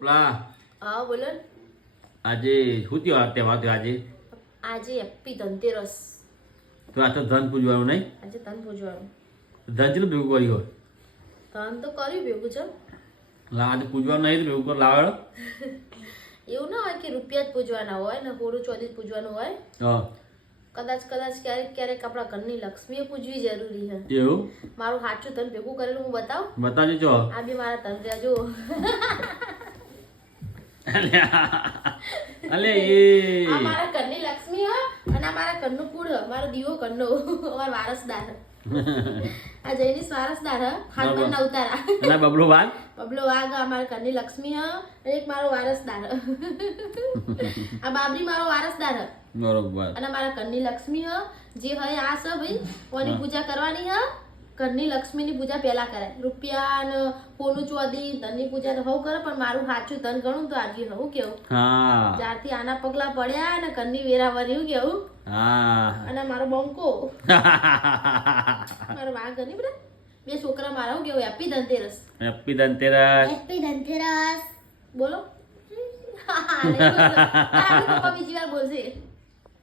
પેલા હા બોલો ને. આજે શું થયો તહેવાર થયો આજે? આજે હેપી ધનતેરસ. તો આ તો ધન પૂજવાનું નહીં? આજે ધન પૂજવાનું. ધન ચેટલું ભેગું કર્યું હોય? ધન તો કર્યું ભેગું છે. લા આજે પૂજવાનું નહીં તો ભેગું કર લાવે. એવું ના હોય કે રૂપિયા જ પૂજવાના હોય ને હોળું ચોદી જ પૂજવાનું હોય. હા કદાચ ક્યારેક આપણા ઘરની લક્ષ્મીએ પૂજવી જરૂરી છે. એવું મારું સાચું ધન ભેગું કરેલું હું બતાવું. બતાવજો જો. આ બી મારા ધન રહ્યા જો. અલે એ આ મારા ઘરની લક્ષ્મી હ અને આ મારા ઘરનું કુળ હ. મારો દીવો ઘરનો અમારો વારસદાર હ. આ જૈનિશ વારસદાર હ. હાથમાં ઉતારા અને બબલો વાઘ બબલો વાઘ અમારા ઘરની લક્ષ્મી હ અને એક મારો વારસદાર હ. આ બાબરી મારો વારસદાર હ બરોબર. અને મારા ઘરની લક્ષ્મી હ જે હોય આ છે ભાઈ કોની પૂજા કરવાની હ. ઘરની લક્ષ્મીની પૂજા પહેલા કરાય. રૂપિયા ને સોનું ચોદી ધનની પૂજા તો હવ કરે પણ મારું સાચું ધન ગણું તો આજે હું કેવું. હા જ્યારથી આના પગલા પડ્યા ને ઘરની વેરાવરી હું કેવું. હા અને મારો બંકો મારો વાઘ નહીં બધા બે છોકરા મારા હું કેવું. Happy Dhanteras. Happy Dhanteras. Happy Dhanteras બોલો. પપ્પા બીજી વાર બોલશે.